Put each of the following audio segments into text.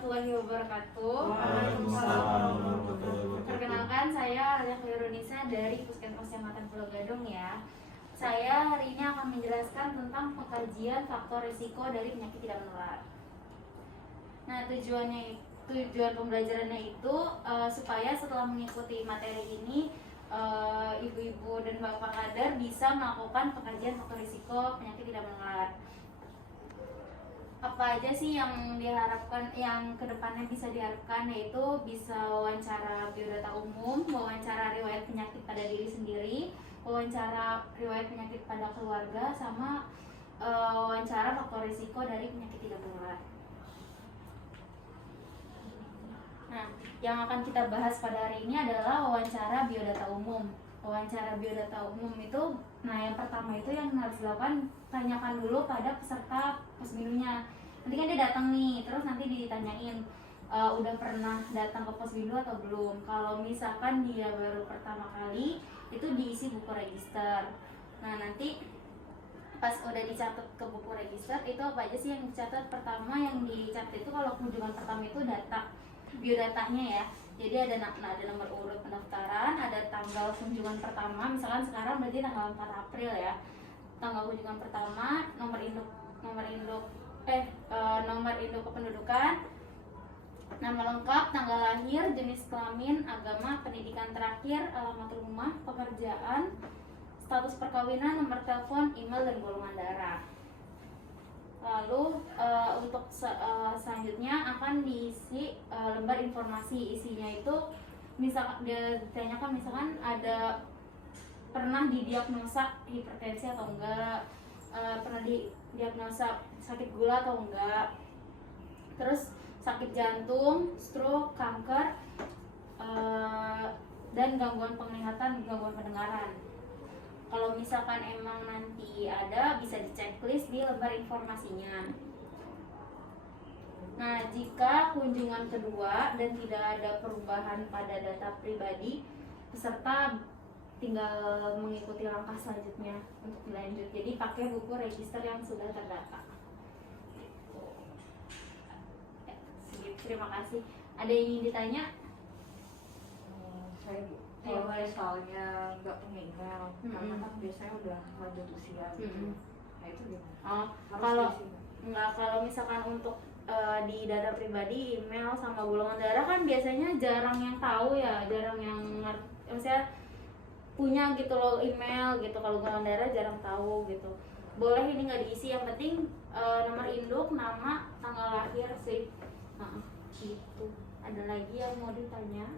warahmatullahi wabarakatuh. Waalaikumsalam warahmatullahi wabarakatuh. Perkenalkan, saya Alia Khairunisa dari Puskesmas Kecamatan Pulau Gadung ya. Saya hari ini akan menjelaskan tentang pengkajian faktor risiko dari penyakit tidak menular. Nah, tujuan pembelajarannya itu supaya setelah mengikuti materi ini ibu-ibu dan bapak kader bisa melakukan pengkajian faktor risiko penyakit tidak menular. Apa aja sih yang diharapkan, yang kedepannya bisa diharapkan, yaitu bisa wawancara biodata umum, wawancara riwayat penyakit pada diri sendiri, wawancara riwayat penyakit pada keluarga, sama wawancara faktor risiko dari penyakit tidak menular. Nah, yang akan kita bahas pada hari ini adalah wawancara biodata umum. Wawancara biodata umum itu, nah yang pertama itu yang harus dilakukan, tanyakan dulu pada peserta posbindunya. Nanti kan dia datang nih, terus nanti ditanyain udah pernah datang ke posbindu atau belum. Kalau misalkan dia baru pertama kali, itu diisi buku register. Nah nanti pas udah dicatat ke buku register, itu apa aja sih yang dicatat? Pertama yang dicatat itu kalau kunjungan pertama itu data biodatanya ya. Jadi ada nomor urut pendaftaran, ada tanggal kunjungan pertama, misalkan sekarang berarti tanggal 4 April ya. Tanggal kunjungan pertama, nomor induk kependudukan, nama lengkap, tanggal lahir, jenis kelamin, agama, pendidikan terakhir, alamat rumah, pekerjaan, status perkawinan, nomor telepon, email, dan golongan darah. Lalu untuk selanjutnya akan diisi lembar informasi. Isinya itu misalkan dia ditanyakan, misalkan ada pernah didiagnosa hipertensi atau enggak, pernah didiagnosa sakit gula atau enggak, terus sakit jantung, stroke, kanker, dan gangguan penglihatan, gangguan pendengaran. Kalau misalkan emang nanti ada, bisa di-checklist di lembar informasinya. Nah, jika kunjungan kedua dan tidak ada perubahan pada data pribadi, peserta tinggal mengikuti langkah selanjutnya untuk dilanjut. Jadi pakai buku register yang sudah terdata. Terima kasih. Ada yang ingin ditanya? Saya Bu, kalau misalnya nggak punya email, karena kan biasanya udah lanjut usia gitu. Nah itu gimana? Kalau misalkan untuk di data pribadi, email sama golongan darah kan biasanya jarang yang tahu ya, jarang yang maksudnya punya gitu loh email gitu. Kalau golongan darah jarang tahu gitu. Boleh ini nggak diisi, yang penting nomor induk, nama, tanggal lahir sih. Gitu. Ada lagi yang mau ditanya?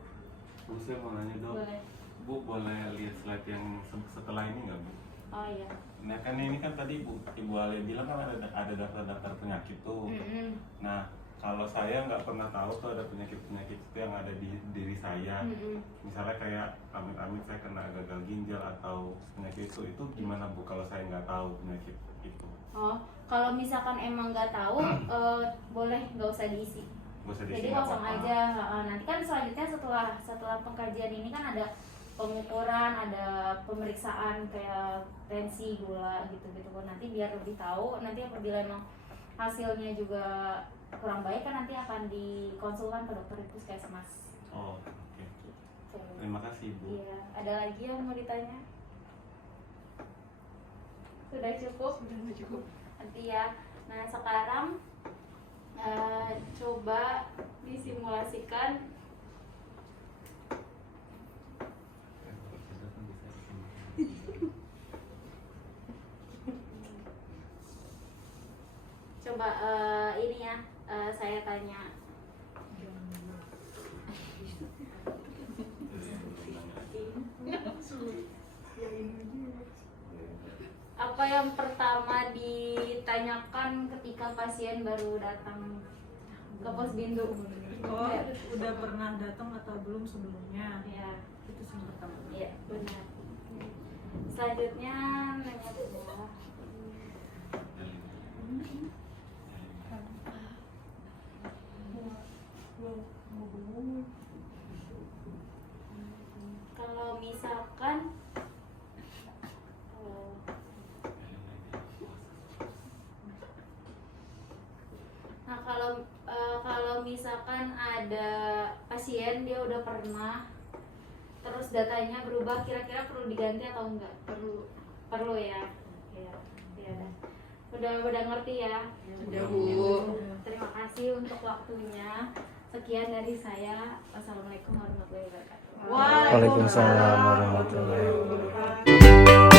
Bu, saya mau nanya dok. Boleh. Bu, boleh lihat slide yang setelah ini nggak Bu? Oh iya. Nah kan ini kan tadi Ibu Alia bilang kan ada daftar-daftar penyakit tuh. Nah kalau saya nggak pernah tahu tuh ada penyakit-penyakit itu yang ada di diri saya. Misalnya kayak amit-amit saya kena gagal ginjal atau penyakit itu gimana Bu kalau saya nggak tahu penyakit itu? Oh, kalau misalkan emang nggak tahu, boleh nggak usah diisi. Jadi kosong aja. Nanti kan selanjutnya setelah pengkajian ini kan ada pengukuran, ada pemeriksaan kayak tensi, gula gitu-gitu. Nanti biar lebih tahu. Nanti apabila emang hasilnya juga kurang baik kan nanti akan dikonsulkan ke dokter puskesmas. Oh, oke. Gitu. Terima kasih Bu. Iya. Ada lagi yang mau ditanya? Sudah cukup? Sudah cukup. Nanti ya. Nah sekarang coba disimulasikan coba ini ya, saya tanya apa yang pertama ditanyakan ketika pasien baru datang ke posbindu? Oh, udah pernah datang atau belum sebelumnya? Ya, Itu yang pertama. iya benar. Selanjutnya nanya dulu. Kalau misalkan kalau kalau misalkan ada pasien dia udah pernah terus datanya berubah, kira-kira perlu diganti atau enggak? Perlu ya. Ya, ya udah ngerti ya. Udah, Bu. Terima kasih untuk waktunya. Sekian dari saya. Wassalamualaikum warahmatullahi wabarakatuh. Waalaikumsalam warahmatullahi wabarakatuh.